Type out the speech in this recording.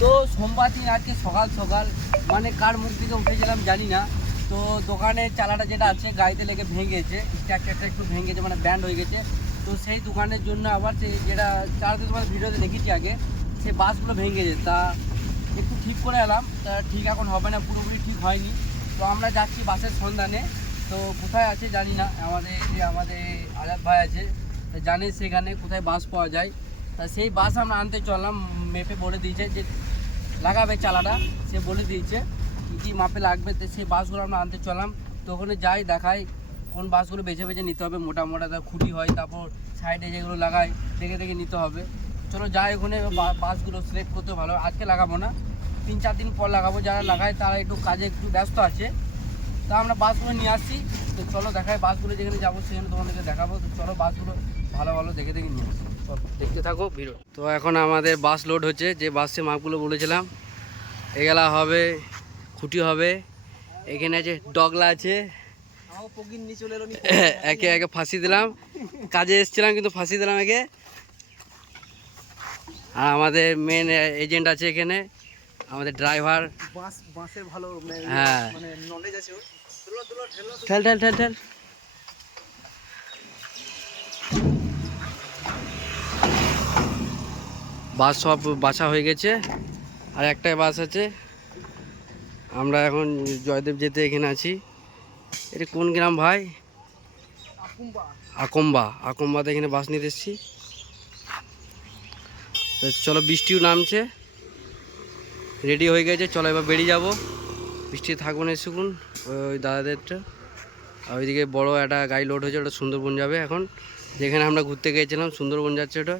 তো সোমবার দিন আজকে সকাল সকাল মানে কার মুখ থেকে উঠেছিলাম জানি না। তো দোকানের চালাটা যেটা আছে গাড়িতে লেগে ভেঙেছে, স্ট্রাকচারটা একটু ভেঙেছে, মানে ব্যান্ড হয়ে গেছে। তো সেই দোকানের জন্য আবার সেই যেটা চালাতে তোমার ভিডিওতে দেখেছি আগে, সেই বাসগুলো ভেঙেছে, তা একটু ঠিক করে এলাম। তা ঠিক এখন হবে না, পুরোপুরি ঠিক হয়নি। তো আমরা যাচ্ছি বাসের সন্ধানে। তো কোথায় আছে জানি না, আমাদের আজাদ ভাই আছে, জানে সেখানে কোথায় বাস পাওয়া যায়। তা সেই বাস আমরা আনতে চললাম। মেপে বলে দিয়েছে যে লাগাবে চালাটা, সে বলে দিয়েছে কী কী মাপে লাগবে। তো সেই বাসগুলো আমরা আনতে চললাম। তো ওখানে যাই, দেখাই কোন বাসগুলো বেছে বেছে নিতে হবে, মোটা মোটা তার খুঁটি হয়, তারপর সাইডে যেগুলো লাগায় দেখে দেখে নিতে হবে। চলো যাই ওখানে, বাসগুলো সিলেক্ট করতে ভালো। আজকে লাগাবো না, 3-4 দিন পর লাগাবো। যারা লাগায় তারা একটু কাজে একটু ব্যস্ত আছে। তা আমরা বাসগুলো নিয়ে আসছি। তো চলো দেখাই, বাসগুলো যেখানে যাবো সেখানে তোমাদেরকে দেখাবো। তো চলো বাসগুলো ভালো ভালো দেখে দেখে নিয়ে আসি, চলো দেখতে থাকো ভিডিও। তো এখন আমাদের বাস লোড হচ্ছে, যে বাসে মাপগুলো বলেছিলাম। এগুলা হবে, খুঁটি হবে, এখানে আছে ডগলা আছে। একে একে ফাঁসি দিলাম, কাজে এসেছিলাম কিন্তু ফাঁসি দিলাম একে। আর আমাদের মেন এজেন্ট আছে এখানে, আমাদের ড্রাইভার। বাসের ভালো, হ্যাঁ, মানে নলেজ আছে। ঠেল ঠেল ঠেল ঠেল। বাস সব বাছা হয়ে গেছে, আর একটাই বাস আছে। আমরা এখন জয়দেব যেতে এখানে আছি। এটা কোন গ্রাম ভাই? আকম্বাতে এখানে বাস নিতে এসেছি। তো চলো, বৃষ্টিও নামছে, রেডি হয়ে গেছে, চলো এবার বেরিয়ে যাব। বৃষ্টি থাকবো না শুকুন ওই দাদাদেরটা। আর ওইদিকে বড় একটা গাড়ি লোড হয়েছে, ওটা সুন্দরবন যাবে। এখন যেখানে আমরা ঘুরতে গিয়েছিলাম সুন্দরবন যাচ্ছে ওটা।